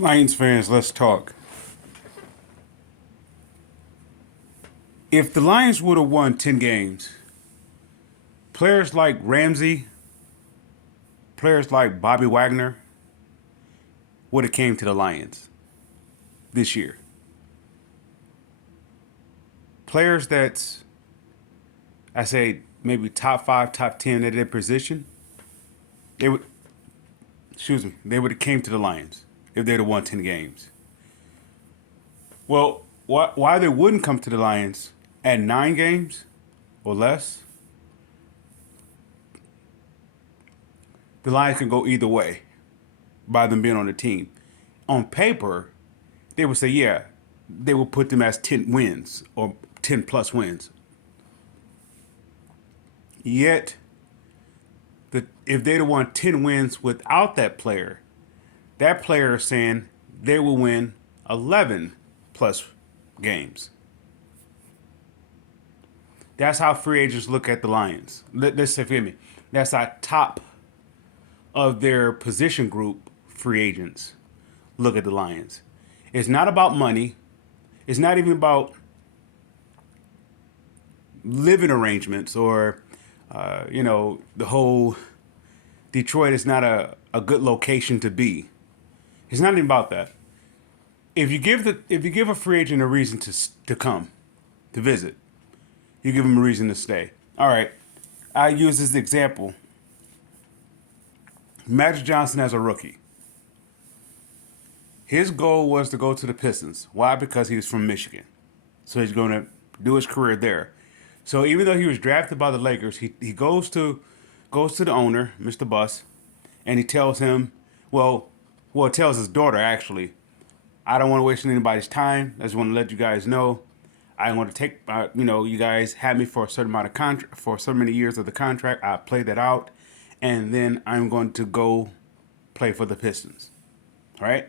Lions fans, let's talk. If the Lions would have won 10 games, players like Ramsey, players like Bobby Wagner would have came to the Lions this year. Players that's, I say, maybe top 5, top 10 at their position, they would, excuse me, they would have came to the Lions if they'd have won 10 games. Well, why they wouldn't come to the Lions at 9 games or less, the Lions can go either way by them being on the team. On paper, they would say, yeah, they will put them as 10 wins or 10 plus wins. Yet, if they'd have won 10 wins without that player is saying they will win 11 plus games. That's how free agents look at the Lions. Let's say, forgive me. That's our top of their position group free agents look at the Lions. It's not about money. It's not even about living arrangements or, the whole Detroit is not a good location to be. It's not even about that. If you give a free agent a reason to come to visit, you give him a reason to stay. All right, I use this example. Magic Johnson as a rookie. His goal was to go to the Pistons. Why? Because he was from Michigan. So he's going to do his career there. So even though he was drafted by the Lakers, he goes to the owner, Mr. Buss, and he tells him, it tells his daughter actually, I don't want to waste anybody's time. I just want to let you guys know, I want to take, you guys had me for a certain amount of contract, for so many years of the contract. I played that out, and then I'm going to go play for the Pistons. All right.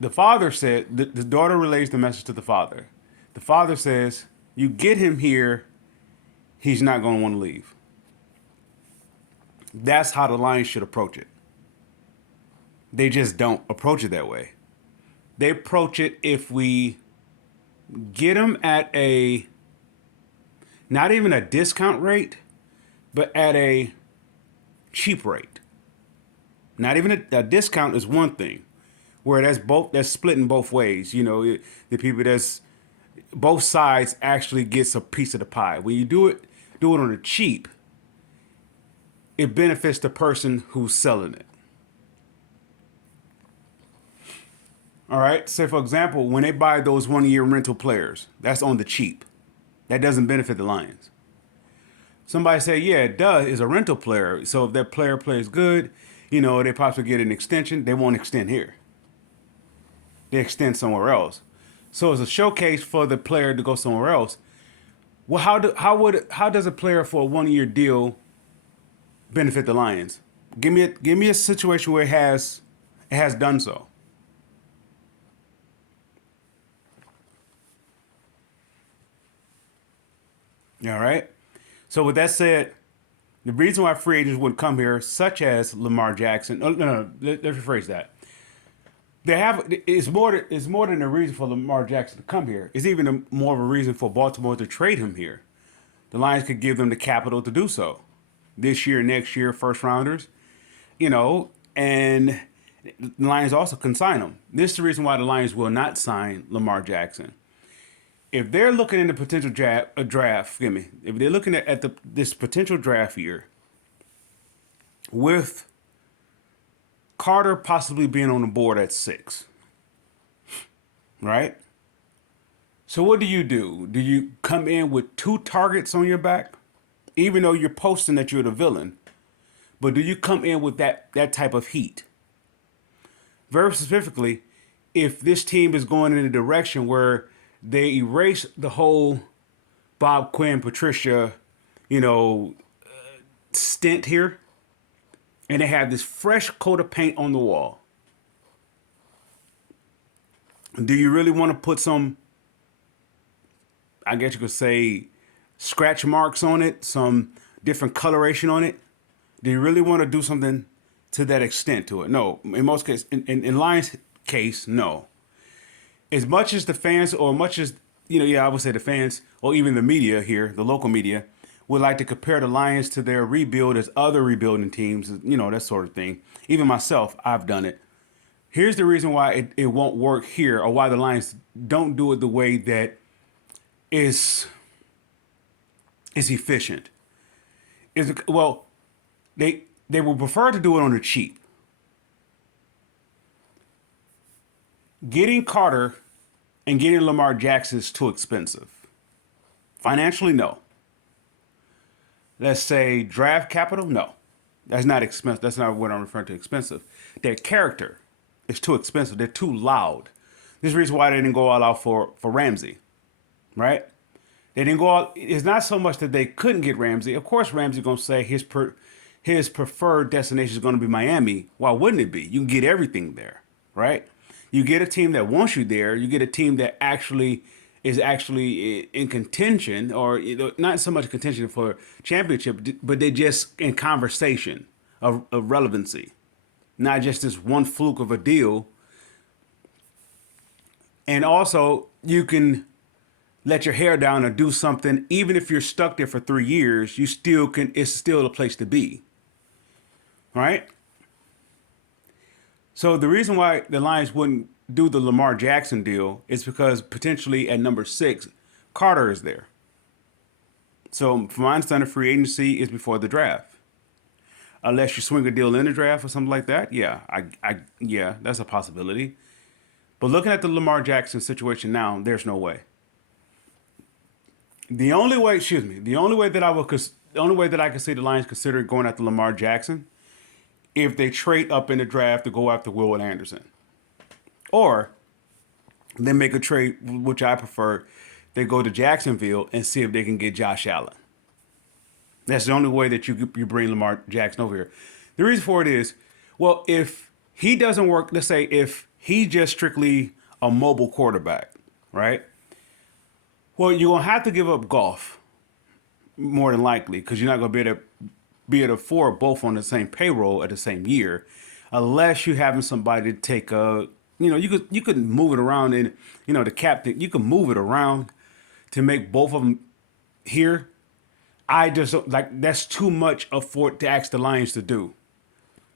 The father said, the daughter relays the message to the father. The father says, you get him here, he's not going to want to leave. That's how the Lions should approach it. They just don't approach it that way. They approach it if we get him at not even a discount rate, but at a cheap rate. Not even a discount is one thing, where that's splitting both ways. The people that's both sides actually gets a piece of the pie. When you do it on the cheap, it benefits the person who's selling it. All right. Say for example, when they buy those 1 year rental players, that's on the cheap. That doesn't benefit the Lions. Somebody say, yeah, it does. It's a rental player. So if that player plays good, they possibly get an extension. They won't extend here. They extend somewhere else. So it's a showcase for the player to go somewhere else. Well, how does a player for a 1 year deal benefit the Lions? Give me a situation where it has done so. All right. So with that said, the reason why free agents wouldn't come here, such as Lamar Jackson, no, let's rephrase that. It's more than a reason for Lamar Jackson to come here. It's even more of a reason for Baltimore to trade him here. The Lions could give them the capital to do so this year, next year, first rounders, and the Lions also can sign him. This is the reason why the Lions will not sign Lamar Jackson. If they're looking in the potential draft, forgive me, if they're looking at this potential draft year with Carter possibly being on the board at 6, right? So what do? Do you come in with 2 targets on your back, even though you're posting that you're the villain? But do you come in with that type of heat? Very specifically, if this team is going in a direction where they erase the whole Bob Quinn, Patricia, you know, stint here, and they have this fresh coat of paint on the wall. Do you really want to put some, I guess you could say, scratch marks on it, some different coloration on it? Do you really want to do something to that extent to it. No, in most cases, in Lions' case, no. As much as the fans, or much as, yeah, I would say the fans, or even the media here, the local media, would like to compare the Lions to their rebuild as other rebuilding teams, that sort of thing. Even myself, I've done it. Here's the reason why it won't work here, or why the Lions don't do it the way that is efficient. Well, they will prefer to do it on the cheap. Getting Carter and getting Lamar Jackson is too expensive. Financially, no. Let's say draft capital, no. That's not expensive. That's not what I'm referring to expensive. Their character is too expensive. They're too loud. This is the reason why they didn't go all out for Ramsey, right? They didn't go out. It's not so much that they couldn't get Ramsey. Of course, Ramsey's going to say his preferred destination is going to be Miami. Why wouldn't it be? You can get everything there, right? You get a team that wants you there. You get a team that is actually in contention, or not so much contention for championship, but they're just in conversation of relevancy, not just this one fluke of a deal. And also, you can let your hair down and do something, even if you're stuck there for 3 years. You still can. It's still a place to be, right? So the reason why the Lions wouldn't do the Lamar Jackson deal is because potentially at number 6, Carter is there. So from my understanding, free agency is before the draft. Unless you swing a deal in the draft or something like that, yeah, yeah, that's a possibility. But looking at the Lamar Jackson situation now, there's no way. The only way that I could see the Lions consider going after Lamar Jackson, if they trade up in the draft to go after Will Anderson. Or they make a trade, which I prefer. They go to Jacksonville and see if they can get Josh Allen. That's the only way that you bring Lamar Jackson over here. The reason for it is, well, if he doesn't work, let's say if he's just strictly a mobile quarterback, right? Well, you're going to have to give up Goff, more than likely, because you're not going to be able to afford both on the same payroll at the same year, unless you're having somebody to take you could move it around, and the captain, you can move it around to make both of them here. I just like, that's too much to ask the Lions to do.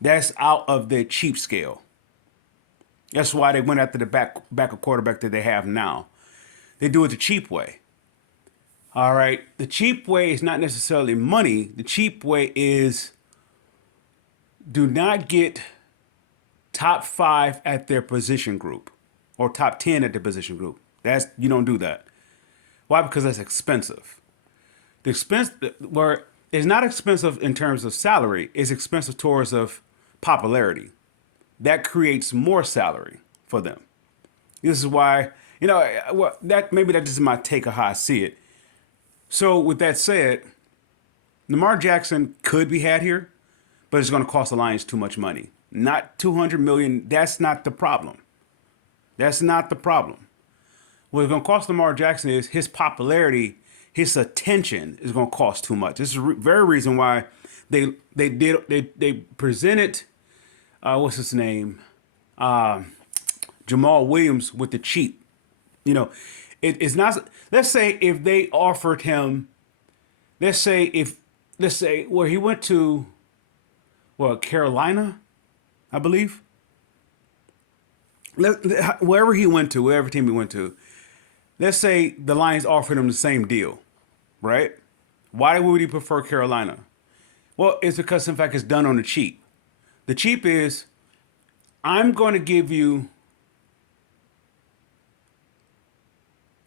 That's out of their cheap scale. That's why they went after the backup quarterback that they have now. They do it the cheap way. All right, the cheap way is not necessarily money. The cheap way is, do not get top 5 at their position group, or top 10 at their position group. You don't do that. Why? Because that's expensive. The expense, where it's not expensive in terms of salary, it's expensive towards of popularity. That creates more salary for them. This is why, maybe that just is my take of how I see it. So with that said, Lamar Jackson could be had here, but it's going to cost the Lions too much money. Not $200 million. That's not the problem. That's not the problem. What's going to cost Lamar Jackson is his popularity, his attention is going to cost too much. This is the very reason why they presented what's his name, Jamal Williams with the cheap. It's not. Let's say if they offered him, let's say where he went to, Carolina, I believe. Wherever team he went to, let's say the Lions offered him the same deal, right? Why would he prefer Carolina? Well, it's because, in fact, it's done on the cheap. The cheap is, I'm going to give you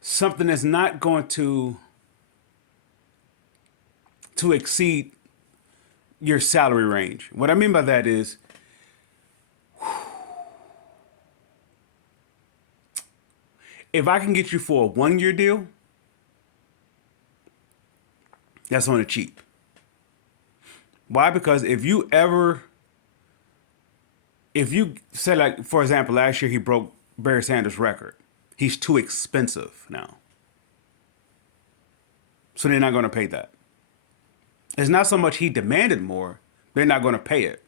something that's not going to exceed your salary range. What I mean by that is, if I can get you for a 1-year deal, that's on the cheap. Why? Because if you say, like, for example, last year he broke Barry Sanders' record. He's too expensive now. So they're not going to pay that. It's not so much he demanded more. They're not going to pay it.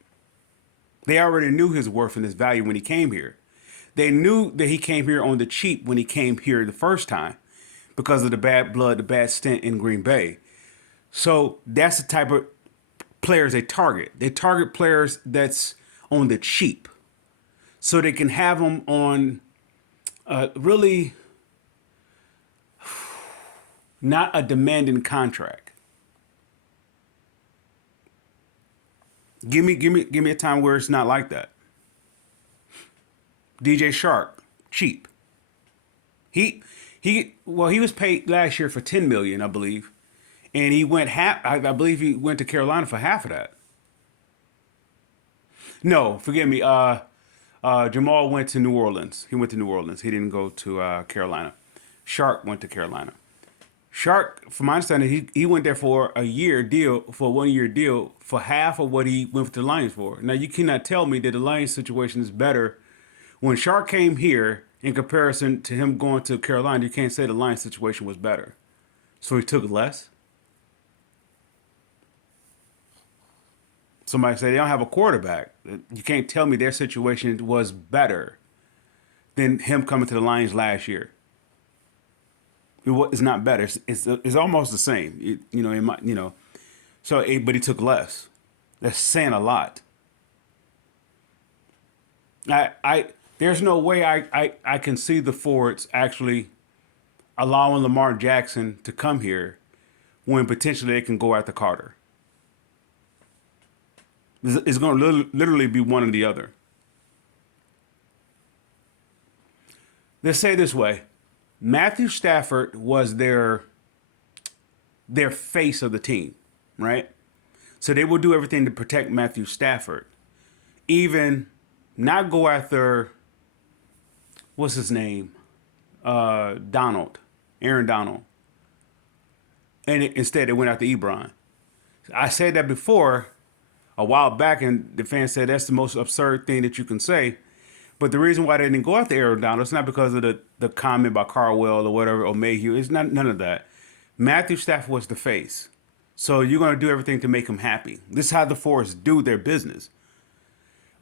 They already knew his worth and his value when he came here. They knew that he came here on the cheap when he came here the first time because of the bad blood, the bad stint in Green Bay. So that's the type of players they target. They target players that's on the cheap, so they can have them on really not a demanding contract. Give me a time where it's not like that. DJ Shark, cheap. He was paid last year for 10 million, I believe, and he went half. I believe he went to Carolina for half of that. No, forgive me. Jamal went to New Orleans. He went to New Orleans. He didn't go to Carolina. Shark went to Carolina. Shark, from my understanding, he went there for a year deal, for a 1 year deal, for half of what he went to the Lions for. Now you cannot tell me that the Lions situation is better when Shark came here in comparison to him going to Carolina. You can't say the Lions situation was better. So he took less. Somebody said they don't have a quarterback. You can't tell me their situation was better than him coming to the Lions last year. It's not better. It's almost the same. So, but he took less. That's saying a lot. I there's no way I can see the Fords actually allowing Lamar Jackson to come here when potentially they can go after Carter. It's going to literally be one or the other. Let's say it this way: Matthew Stafford was their face of the team, right? So they will do everything to protect Matthew Stafford, even not go after what's his name, Aaron Donald, and instead they went after Ebron. I said that before a while back, and the fans said that's the most absurd thing that you can say. But the reason why they didn't go after Aaron Donald, it's not because of the comment by Carwell or whatever, or Mayhew. It's not none of that. Matthew Stafford was the face. So you're going to do everything to make him happy. This is how the Force do their business.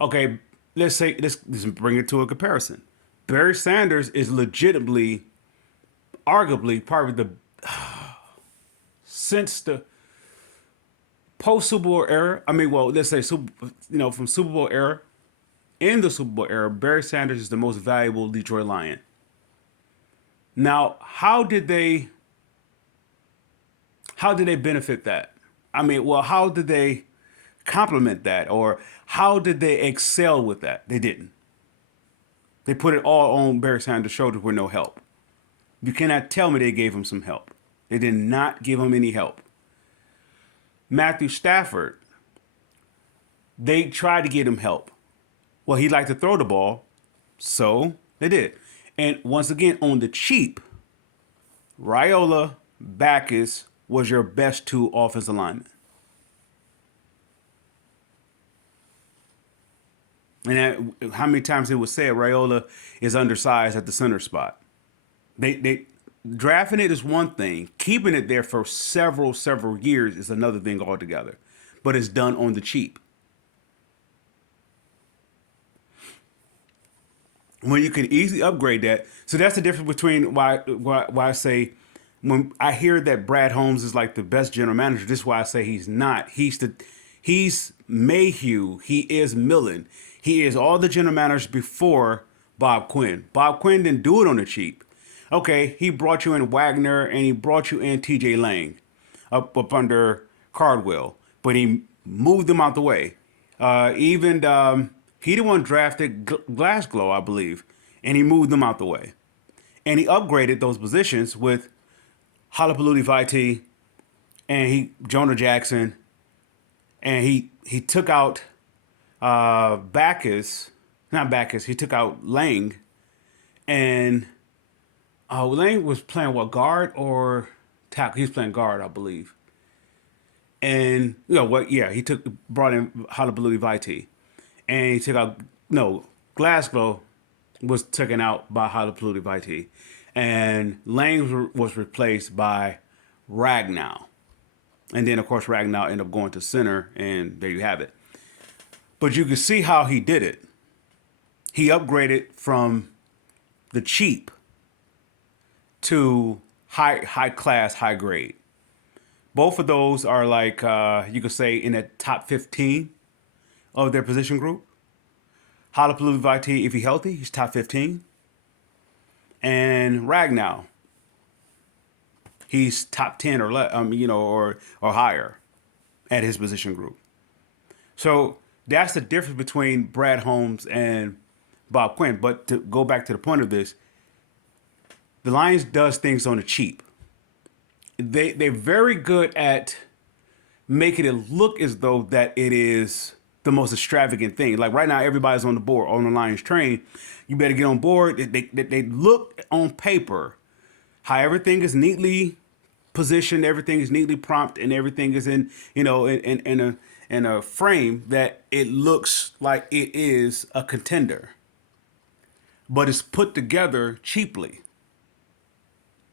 Okay, let's bring it to a comparison. Barry Sanders is legitimately, arguably, probably the since the post Super Bowl era. I mean, well, let's say from Super Bowl era. In the Super Bowl era, Barry Sanders is the most valuable Detroit Lion. Now, how did they benefit that? I mean, well, how did they complement that, or how did they excel with that? They didn't. They put it all on Barry Sanders' shoulders with no help. You cannot tell me they gave him some help. They did not give him any help. Matthew Stafford, they tried to get him help. Well, he liked to throw the ball, so they did. And once again, on the cheap, Raiola, Backus was your best two offensive linemen. And how many times it was said Raiola is undersized at the center spot. They drafting it is one thing. Keeping it there for several years is another thing altogether. But it's done on the cheap. When you can easily upgrade that. So that's the difference between why I say when I hear that Brad Holmes is like the best general manager, this is why I say he's not. He's Mayhew. He is Millen. He is all the general managers before Bob Quinn. Bob Quinn didn't do it on the cheap. Okay, he brought you in Wagner and he brought you in T.J. Lang up under Cardwell, but he moved them out the way. He the one drafted Glasgow, I believe, and he moved them out the way. And he upgraded those positions with Halapalooty Vitae and Jonah Jackson, and he took out Backus, not Backus. He took out Lang, and Lang was playing what, guard or tackle? He was playing guard, I believe. And he brought in Halapalooty Vitae. And he took out, Glasgow was taken out by Halapalooty Vitae. And Lang was replaced by Ragnow. And then, of course, Ragnow ended up going to center, and there you have it. But you can see how he did it. He upgraded from the cheap to high class, high grade. Both of those are like you could say in the top 15 of their position group. Halapalooza Vitae, if he's healthy, he's top 15. And Ragnow, he's top 10 or less, or higher at his position group. So that's the difference between Brad Holmes and Bob Quinn. But to go back to the point of this, the Lions does things on the cheap. They're very good at making it look as though that it is the most extravagant thing. Like right now, everybody's on the board on the Lions train. You better get on board. They look on paper how everything is neatly positioned, everything is neatly prompt, and everything is in a frame that it looks like it is a contender, but it's put together cheaply.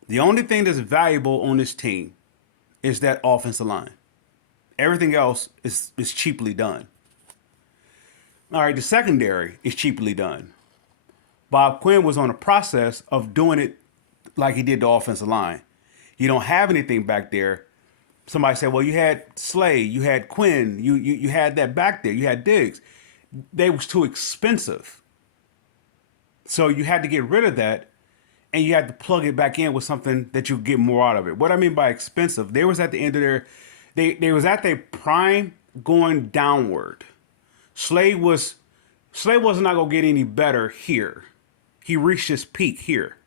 The only thing that's valuable on this team is that offensive line. Everything else is cheaply done. All right, the secondary is cheaply done. Bob Quinn was on a process of doing it like he did the offensive line. You don't have anything back there. Somebody said, well, you had Slay, you had Quinn, you had that back there, you had Diggs. They was too expensive. So you had to get rid of that, and you had to plug it back in with something that you get more out of it. What I mean by expensive, they was at the end of they was at their prime going downward. Slay was not gonna get any better here. He reached his peak here.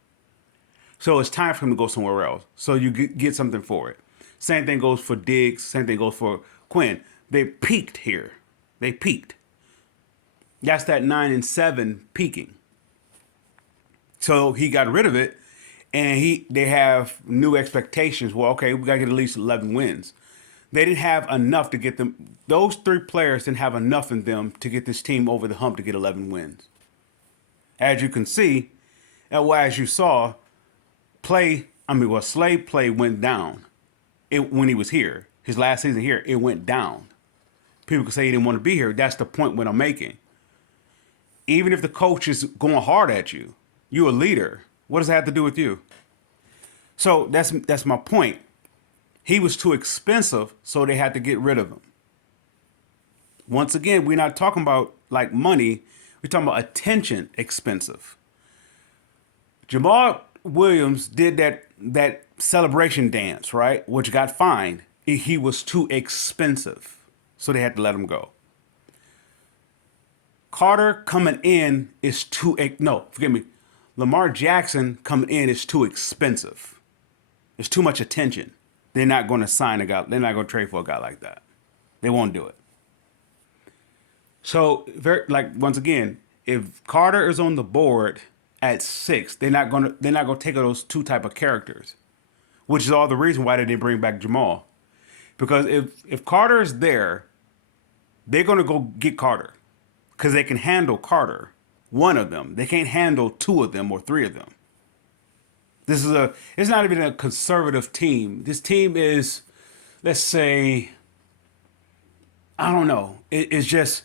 So it's time for him to go somewhere else. So you get something for it. Same thing goes for Diggs. Same thing goes for Quinn. They peaked here. They peaked. That's that 9-7 peaking. So he got rid of it, and they have new expectations. Well, okay, we gotta get at least 11 wins. They didn't have enough to get them. Those three players didn't have enough in them to get this team over the hump to get 11 wins. As you can see, as you saw, Slay play went down. When he was here, his last season here, it went down. People could say he didn't want to be here. That's the point what I'm making. Even if the coach is going hard at you, you're a leader. What does that have to do with you? So that's my point. He was too expensive, so they had to get rid of him. Once again, we're not talking about like money. We're talking about attention expensive. Jamal Williams did that celebration dance, right? Which got fined. He was too expensive, so they had to let him go. Carter coming in is Lamar Jackson coming in is too expensive. It's too much attention. They're not going to sign a guy. They're not going to trade for a guy like that. They won't do it. So, once again, if Carter is on the board at 6, they're not going to take those two type of characters, which is all the reason why they didn't bring back Jamal. Because if Carter is there, they're going to go get Carter because they can handle Carter, one of them. They can't handle two of them or three of them. It's not even a conservative team. This team is, let's say, I don't know. It's just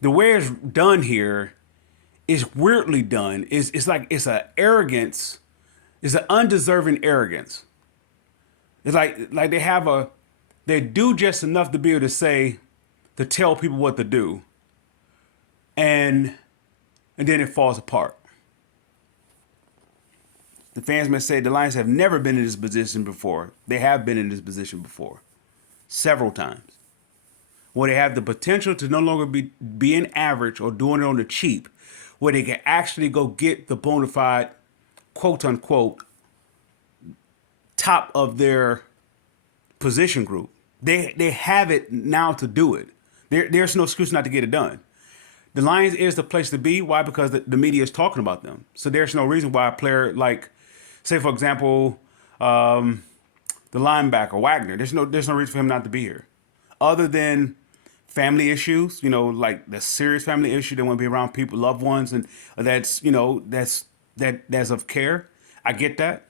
the way it's done here is weirdly done. It's like it's an arrogance. It's an undeserving arrogance. It's like they do just enough to be able to tell people what to do, and then it falls apart. The fans may say the Lions have never been in this position before. They have been in this position before, several times, where they have the potential to no longer be being average or doing it on the cheap, where they can actually go get the bona fide, quote unquote, top of their position group. They have it now to do it. There's no excuse not to get it done. The Lions is the place to be. Why? Because the media is talking about them. So there's no reason why a player like, say for example, the linebacker Wagner. There's no reason for him not to be here, other than family issues. Like the serious family issue. They want to be around people, loved ones, and that's of care. I get that.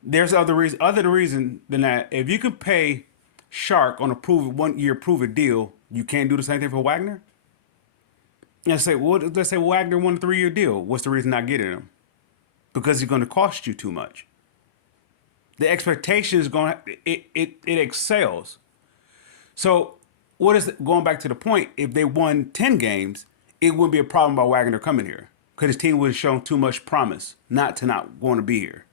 There's other reason than that. If you could pay Shark on a 1 year prove it deal, you can't do the same thing for Wagner. Let's say Wagner won a 3-year deal. What's the reason not getting him? Because he's going to cost you too much. The expectation is going to, it excels. So what is going back to the point? If they won 10 games, it wouldn't be a problem about Wagner coming here because his team would have shown too much promise not want to be here.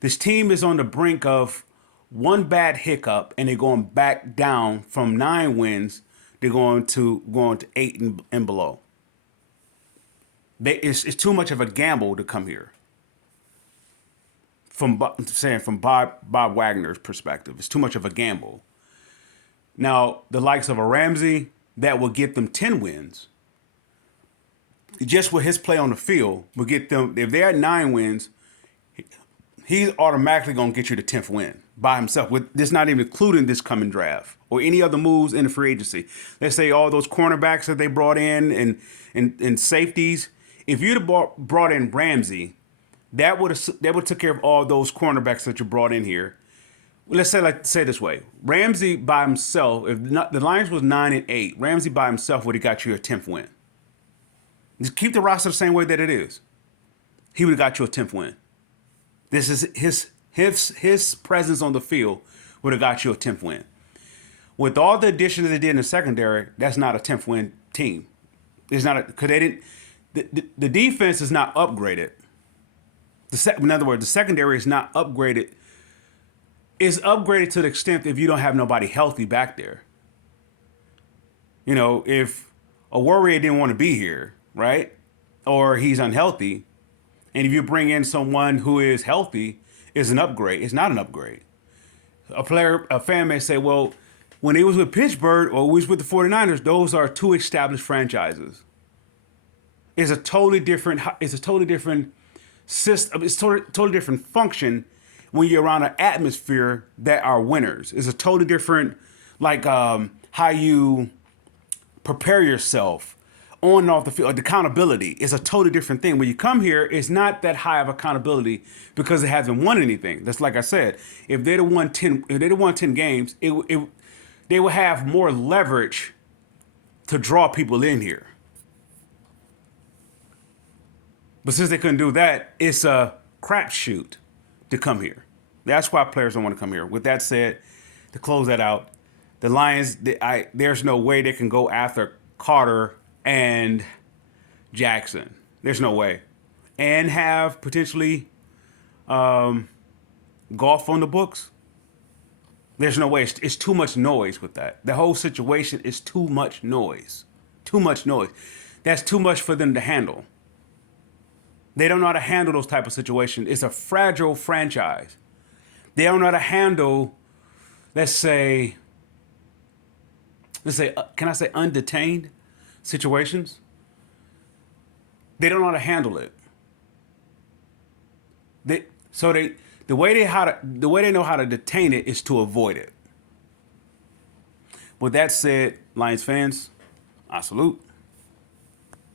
This team is on the brink of one bad hiccup and they're going back down from 9 wins. They're going to 8 and below. It's too much of a gamble to come here. From Bob Wagner's perspective, it's too much of a gamble. Now, the likes of a Ramsey, that will get them 10 wins. Just with his play on the field, will get them, if they're at 9 wins, he's automatically going to get you the 10th win by himself. With this not even including this coming draft or any other moves in the free agency. Let's say all those cornerbacks that they brought in and safeties. If you'd have brought in Ramsey, that would took care of all those cornerbacks that you brought in here. Let's say it this way: Ramsey by himself, if not, the Lions was 9 and 8, Ramsey by himself would have got you a 10th win. Just keep the roster the same way that it is. He would have got you a 10th win. This is his presence on the field would have got you a 10th win. With all the additions they did in the secondary, that's not a 10th win team. It's not because they didn't. The defense is not upgraded. In other words, the secondary is not upgraded. It's upgraded to the extent if you don't have nobody healthy back there. You know, if a Warrior didn't want to be here, right? Or he's unhealthy, and if you bring in someone who is healthy, it's an upgrade. It's not an upgrade. A fan may say, well, when he was with Pittsburgh or he was with the 49ers, those are 2 established franchises. It's a totally different system. It's totally different function when you're around an atmosphere that are winners. It's a totally different, how you prepare yourself on and off the field. The accountability is a totally different thing. When you come here, it's not that high of accountability because it hasn't won anything. That's like I said. If they'd have won 10 games, they would have more leverage to draw people in here. But since they couldn't do that, it's a crapshoot to come here. That's why players don't want to come here. With that said, to close that out, the Lions, there's no way they can go after Carter and Jackson. There's no way. And have potentially Goff on the books. There's no way. It's too much noise with that. The whole situation is too much noise. Too much noise. That's too much for them to handle. They don't know how to handle those type of situations. It's a fragile franchise. They don't know how to handle, let's say, can I say undetained situations? They don't know how to handle it. The way they know how to detain it is to avoid it. With that said, Lions fans, I salute.